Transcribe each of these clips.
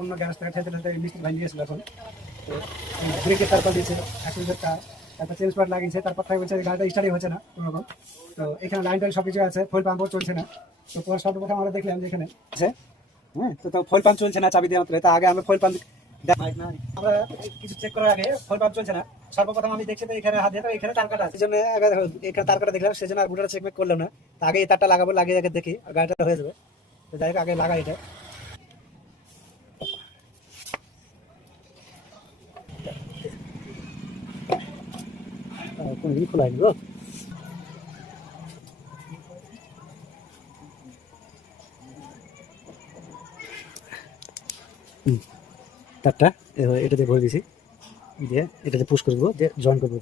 অন্য গ্যারেজ থেকে ঠেলতে ঠেলতে মিস্ত্রি ভাঙিয়ে গেছিল এখন। তো ব্রেকের তারপর দিয়েছে, অ্যাক্সিডেন্টের তার, তারপর চেঞ্জ পার্ট লাগিয়েছে, তারপর থেকে বলছে গাড়িটা স্টার্টই হচ্ছে না কোনো রকম। তো এখানে লাইন টাইন সব কিছু আছে, ফুয়েল পাম্পও চলছে না। তো সর্বপ্রথম আমরা দেখলাম যে এখানে আছে, হ্যাঁ, তো ফুয়েল পাম্প চলছে না চাবি দেওয়া মাত্র। তা আগে আমরা ফুয়েল পাম্প আমরা কিছু চেক করার আগে ফুয়েল পাম্প চলছে না, সর্বপ্রথম আমি দেখছি তো এখানে হাত দিয়ে এখানে তার কাটা আছে, সেজন্য এখানে তার কাটা দেখলাম, সেজন্য আর বুটাটা চেক করলাম না। আগে এই তারটা লাগাবো, লাগিয়ে আগে দেখি গাড়িটা হয়ে যাবে। তো যাই হোক আগে লাগাই এটা। কোনো ই খোলা হয়নি গো। তারটা এটা দিয়ে ভরে দিয়েছি, দিয়ে এটাতে পুশ করে দেবো, দিয়ে জয়েন করবো।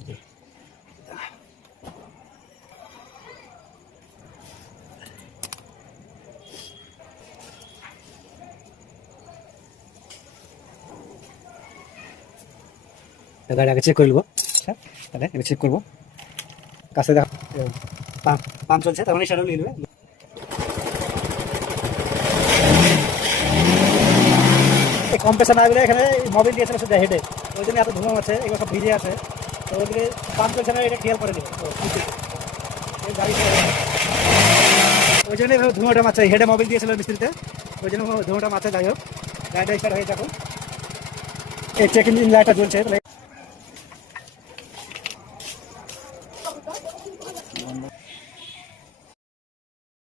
গাড়ি আগে চেক করে নেবো। আচ্ছা, তাহলে এবার চেক করবো। কাছে দেখো পাম্প চলছে, তার মানে সেটাও নিয়ে নেবে। কম্প্রেসার না দিলে এখানে মোবিল দিয়েছিল শুধু হেডে, ওই জন্য এত ধুমো আছে, এগুলো সব ভিজে আছে। তো ওইদিকে পাম্প চলছে না, এটা খেয়াল করে দেবে। তো গাড়ি ওই জন্য ধুঁয়োটা মারছে, হেডে মোবিল দিয়েছিল মিস্ত্রিতে, ওই জন্য ধুঁয়োটা মারছে। যাই হোক গাড়িটা স্টার্ট হয়ে যাবো। এই চেক ইঞ্জিন লাইটটা জ্বলছে।